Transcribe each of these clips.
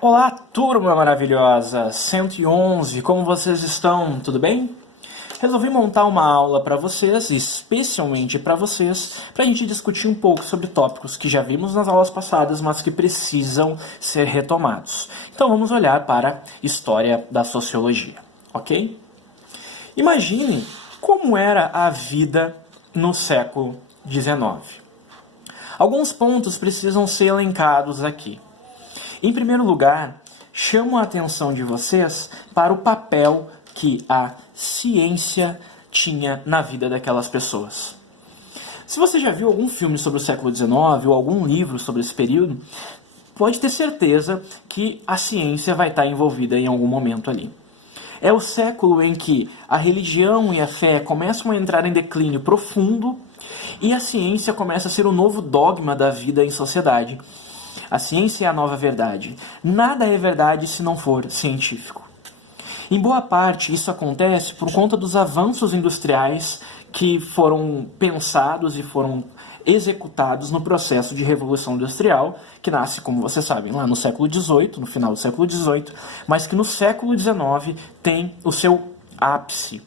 Olá, turma maravilhosa! 111, como vocês estão? Tudo bem? Resolvi montar uma aula para vocês, especialmente para vocês, para a gente discutir um pouco sobre tópicos que já vimos nas aulas passadas, mas que precisam ser retomados. Então vamos olhar para a história da sociologia, ok? Imagine como era a vida no século XIX. Alguns pontos precisam ser elencados aqui. Em primeiro lugar, chamo a atenção de vocês para o papel que a ciência tinha na vida daquelas pessoas. Se você já viu algum filme sobre o século XIX ou algum livro sobre esse período, pode ter certeza que a ciência vai estar envolvida em algum momento ali. É o século em que a religião e a fé começam a entrar em declínio profundo e a ciência começa a ser o novo dogma da vida em sociedade. A ciência é a nova verdade. Nada é verdade se não for científico. Em boa parte, isso acontece por conta dos avanços industriais que foram pensados e foram executados no processo de Revolução Industrial, que nasce, como vocês sabem, lá no século XVIII, no final do século XVIII, mas que no século XIX tem o seu ápice.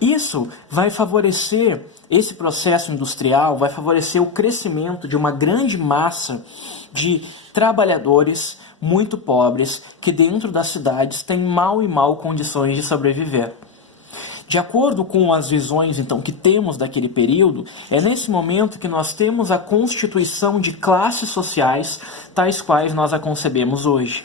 Isso vai favorecer, esse processo industrial vai favorecer o crescimento de uma grande massa de trabalhadores muito pobres que dentro das cidades têm mal e mal condições de sobreviver. De acordo com as visões então que temos daquele período, é nesse momento que nós temos a constituição de classes sociais tais quais nós a concebemos hoje.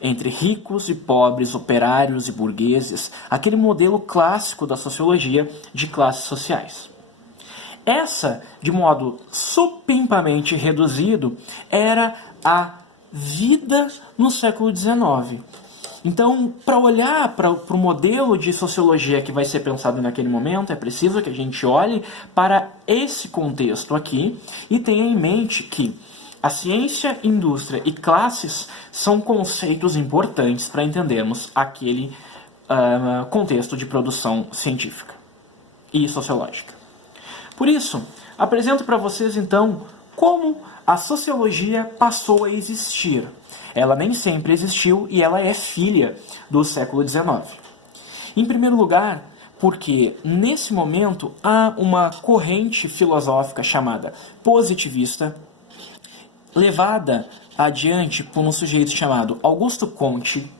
Entre ricos e pobres, operários e burgueses, aquele modelo clássico da sociologia de classes sociais. Essa, de modo supimamente reduzido, era a vida no século XIX. Então, para olhar para o modelo de sociologia que vai ser pensado naquele momento, é preciso que a gente olhe para esse contexto aqui e tenha em mente que a ciência, indústria e classes são conceitos importantes para entendermos aquele contexto de produção científica e sociológica. Por isso, apresento para vocês então como a sociologia passou a existir. Ela nem sempre existiu e ela é filha do século XIX. Em primeiro lugar, porque nesse momento há uma corrente filosófica chamada positivista, levada adiante por um sujeito chamado Augusto Comte,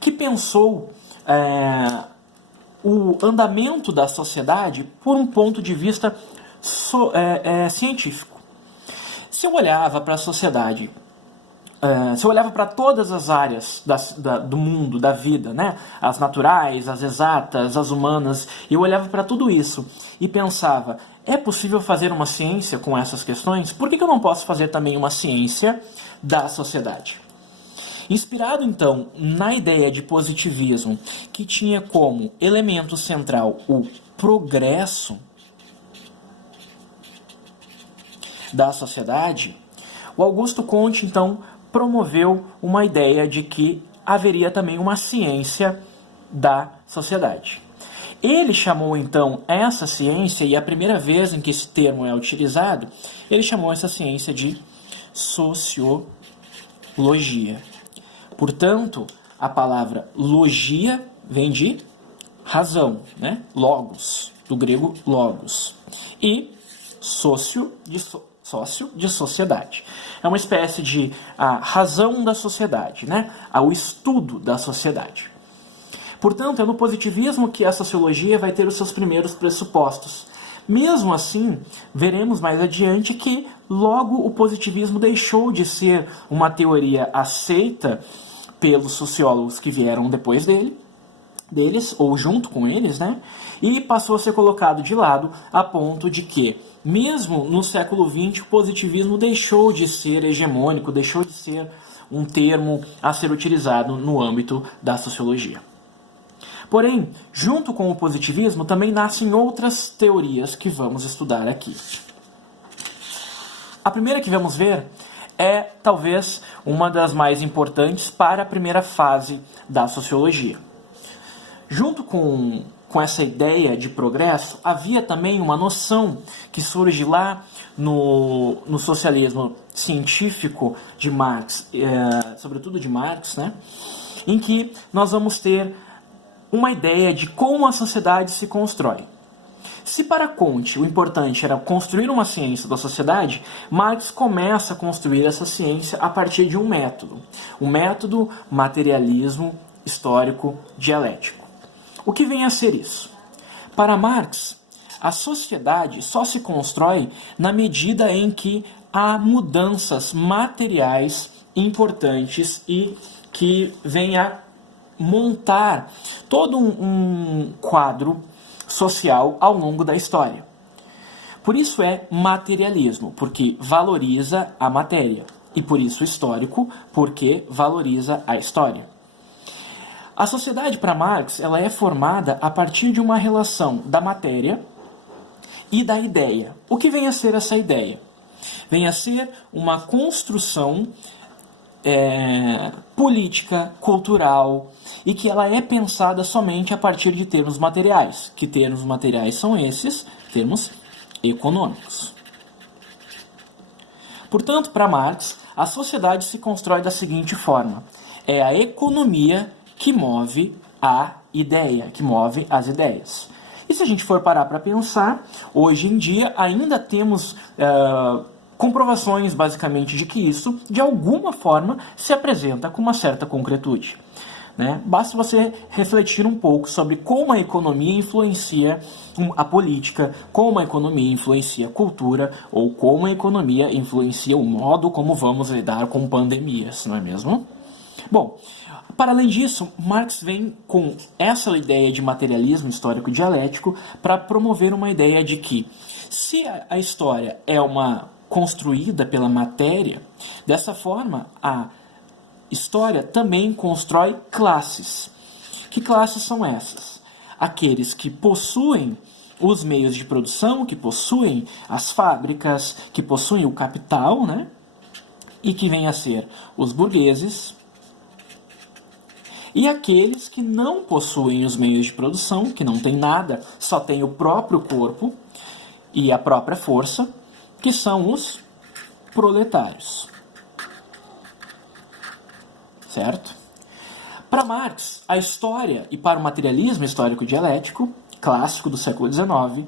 que pensou o andamento da sociedade por um ponto de vista científico. Se eu olhava para a sociedade, se eu olhava para todas as áreas do mundo, da vida, né? As naturais, as exatas, as humanas, eu olhava para tudo isso e pensava, é possível fazer uma ciência com essas questões? Por que eu não posso fazer também uma ciência da sociedade? Inspirado, então, na ideia de positivismo, que tinha como elemento central o progresso da sociedade, o Augusto Comte, então, promoveu uma ideia de que haveria também uma ciência da sociedade. Ele chamou, então, essa ciência, e a primeira vez em que esse termo é utilizado, ele chamou essa ciência de sociologia. Portanto, a palavra logia vem de razão, né? Logos, do grego logos. E sócio de sociedade. É uma espécie de razão da sociedade, né? O estudo da sociedade. Portanto, é no positivismo que a sociologia vai ter os seus primeiros pressupostos. Mesmo assim, veremos mais adiante que logo o positivismo deixou de ser uma teoria aceita pelos sociólogos que vieram depois deles, ou junto com eles, né? E passou a ser colocado de lado a ponto de que, mesmo no século XX, o positivismo deixou de ser hegemônico, deixou de ser um termo a ser utilizado no âmbito da sociologia. Porém, junto com o positivismo, também nascem outras teorias que vamos estudar aqui. A primeira que vamos ver é, talvez, uma das mais importantes para a primeira fase da sociologia. Junto com com essa ideia de progresso, havia também uma noção que surge lá no socialismo científico de Marx, sobretudo de Marx, né? Em que nós vamos ter uma ideia de como a sociedade se constrói. Se para Comte o importante era construir uma ciência da sociedade, Marx começa a construir essa ciência a partir de um método. O método materialismo histórico dialético. O que vem a ser isso? Para Marx, a sociedade só se constrói na medida em que há mudanças materiais importantes e que vem a montar todo um quadro social ao longo da história. Por isso é materialismo, porque valoriza a matéria, e por isso histórico, porque valoriza a história. A sociedade para Marx ela é formada a partir de uma relação da matéria e da ideia. O que vem a ser essa ideia? Vem a ser uma construção política, cultural, e que ela é pensada somente a partir de termos materiais. Que termos materiais são esses? Termos econômicos. Portanto, para Marx, a sociedade se constrói da seguinte forma: é a economia que move a ideia, que move as ideias. E se a gente for parar para pensar, hoje em dia ainda temos comprovações, basicamente, de que isso, de alguma forma, se apresenta com uma certa concretude. Né? Basta você refletir um pouco sobre como a economia influencia a política, como a economia influencia a cultura, ou como a economia influencia o modo como vamos lidar com pandemias, não é mesmo? Bom, para além disso, Marx vem com essa ideia de materialismo histórico dialético para promover uma ideia de que, se a história é uma construída pela matéria, dessa forma a história também constrói classes. Que classes são essas? Aqueles que possuem os meios de produção, que possuem as fábricas, que possuem o capital, né? E que vêm a ser os burgueses, e aqueles que não possuem os meios de produção, que não tem nada, só tem o próprio corpo e a própria força, que são os proletários. Certo? Para Marx, a história, e para o materialismo histórico-dialético, clássico do século XIX,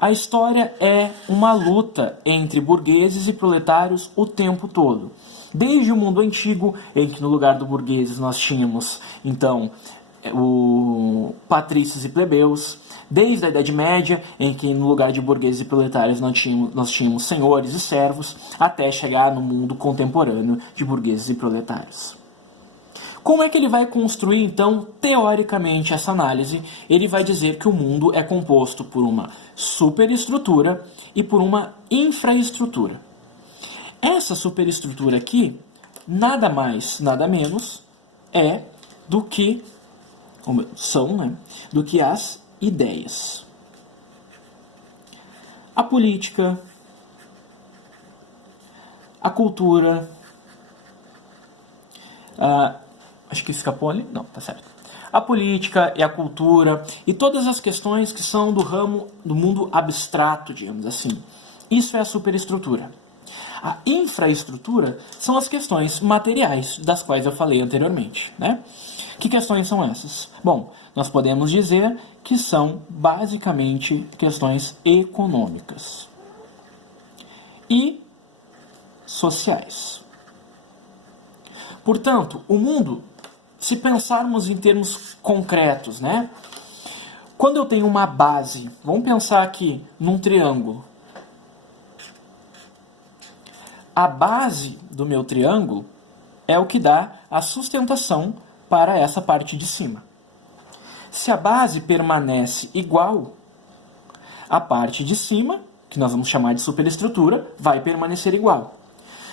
a história é uma luta entre burgueses e proletários o tempo todo. Desde o mundo antigo, em que no lugar do burgueses nós tínhamos, então, patrícios e plebeus, desde a Idade Média, em que no lugar de burgueses e proletários nós tínhamos senhores e servos, até chegar no mundo contemporâneo de burgueses e proletários. Como é que ele vai construir, então, teoricamente, essa análise? Ele vai dizer que o mundo é composto por uma superestrutura e por uma infraestrutura. Essa superestrutura aqui, nada mais, nada menos, é do que do que as ideias. A política, a cultura, acho que escapou ali? Não, tá certo. A política e a cultura e todas as questões que são do ramo do mundo abstrato, digamos assim. Isso é a superestrutura. A infraestrutura são as questões materiais das quais eu falei anteriormente, né? Que questões são essas? Bom, nós podemos dizer que são basicamente questões econômicas e sociais. Portanto, o mundo, se pensarmos em termos concretos, né? Quando eu tenho uma base, vamos pensar aqui num triângulo. A base do meu triângulo é o que dá a sustentação para essa parte de cima. Se a base permanece igual, a parte de cima, que nós vamos chamar de superestrutura, vai permanecer igual.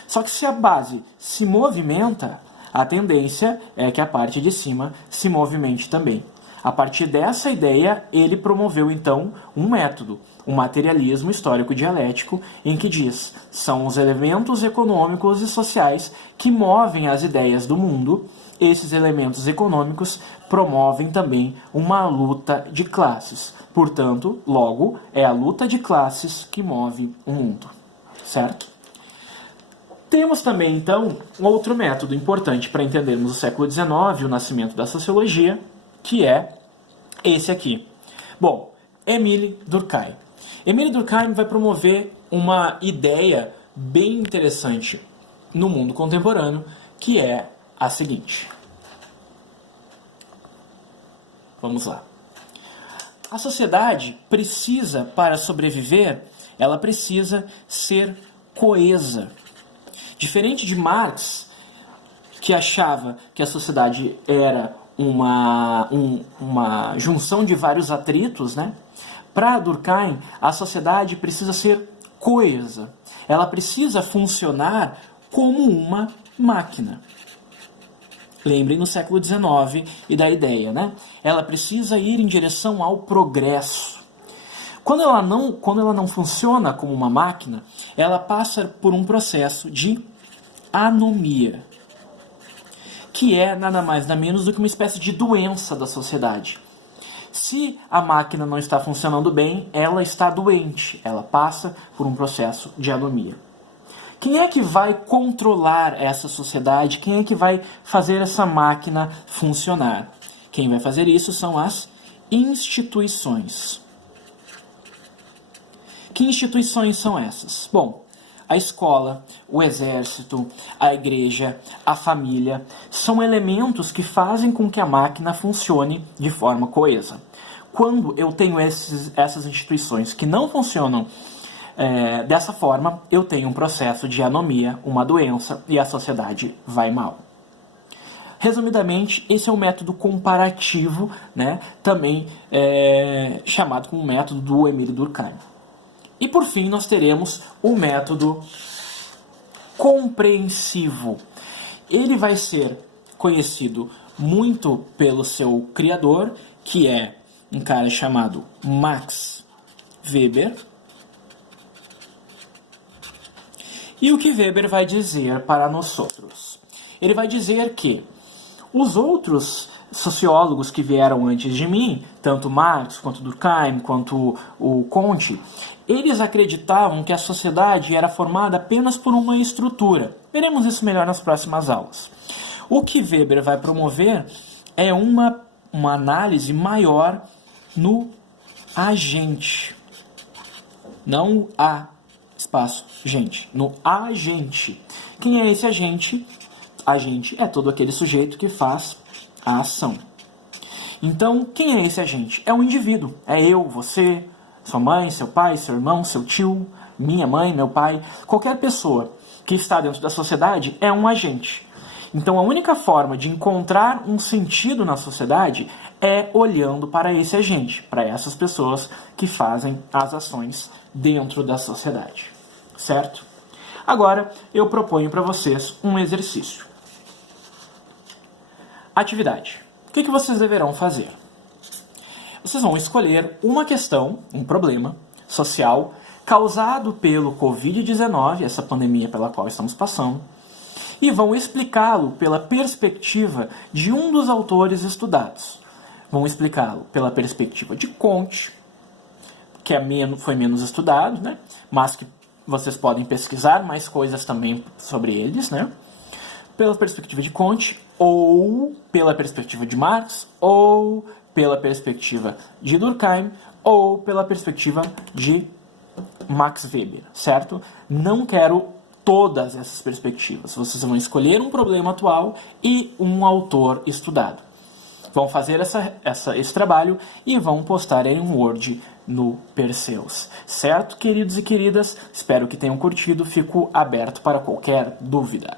Só que se a base se movimenta, a tendência é que a parte de cima se movimente também. A partir dessa ideia, ele promoveu então um método, o materialismo histórico-dialético, em que diz: são os elementos econômicos e sociais que movem as ideias do mundo. Esses elementos econômicos promovem também uma luta de classes. Portanto, logo, é a luta de classes que move o mundo. Certo? Temos também, então, um outro método importante para entendermos o século XIX, o nascimento da sociologia, que é esse aqui. Bom, Émile Durkheim. Émile Durkheim vai promover uma ideia bem interessante no mundo contemporâneo, que é a seguinte. Vamos lá. A sociedade precisa, para sobreviver, ela precisa ser coesa. Diferente de Marx, que achava que a sociedade era uma junção de vários atritos, né? Para Durkheim, a sociedade precisa ser coesa. Ela precisa funcionar como uma máquina. Lembrem no século XIX e da ideia, né? Ela precisa ir em direção ao progresso. Quando ela não funciona como uma máquina, ela passa por um processo de anomia, que é nada mais nada menos do que uma espécie de doença da sociedade. Se a máquina não está funcionando bem, ela está doente, ela passa por um processo de anomia. Quem é que vai controlar essa sociedade? Quem é que vai fazer essa máquina funcionar? Quem vai fazer isso são as instituições. Que instituições são essas? Bom, a escola, o exército, a igreja, a família são elementos que fazem com que a máquina funcione de forma coesa. Quando eu tenho essas instituições que não funcionam dessa forma, eu tenho um processo de anomia, uma doença, e a sociedade vai mal. Resumidamente, esse é o método comparativo, né? Também chamado como método do Émile Durkheim. E por fim, nós teremos o método compreensivo. Ele vai ser conhecido muito pelo seu criador, que é um cara chamado Max Weber. E o que Weber vai dizer para nós outros? Ele vai dizer que os outros sociólogos que vieram antes de mim, tanto Marx, quanto Durkheim, quanto o Comte, eles acreditavam que a sociedade era formada apenas por uma estrutura. Veremos isso melhor nas próximas aulas. O que Weber vai promover é uma análise maior no agente. Não a espaço gente, no agente. Quem é esse agente? Agente é todo aquele sujeito que faz a ação. Então, quem é esse agente? É um indivíduo. É eu, você, sua mãe, seu pai, seu irmão, seu tio, minha mãe, meu pai. Qualquer pessoa que está dentro da sociedade é um agente. Então, a única forma de encontrar um sentido na sociedade é olhando para esse agente, para essas pessoas que fazem as ações dentro da sociedade. Certo? Agora, eu proponho para vocês um exercício. Atividade. O que vocês deverão fazer? Vocês vão escolher uma questão, um problema social causado pelo Covid-19, essa pandemia pela qual estamos passando, e vão explicá-lo pela perspectiva de um dos autores estudados. Vão explicá-lo pela perspectiva de Comte, que foi menos estudado, né? Mas que vocês podem pesquisar mais coisas também sobre eles, né? Pela perspectiva de Comte, ou pela perspectiva de Marx, ou pela perspectiva de Durkheim, ou pela perspectiva de Max Weber, certo? Não quero todas essas perspectivas. Vocês vão escolher um problema atual e um autor estudado. Vão fazer esse trabalho e vão postar em um Word no Perseus. Certo, queridos e queridas? Espero que tenham curtido. Fico aberto para qualquer dúvida.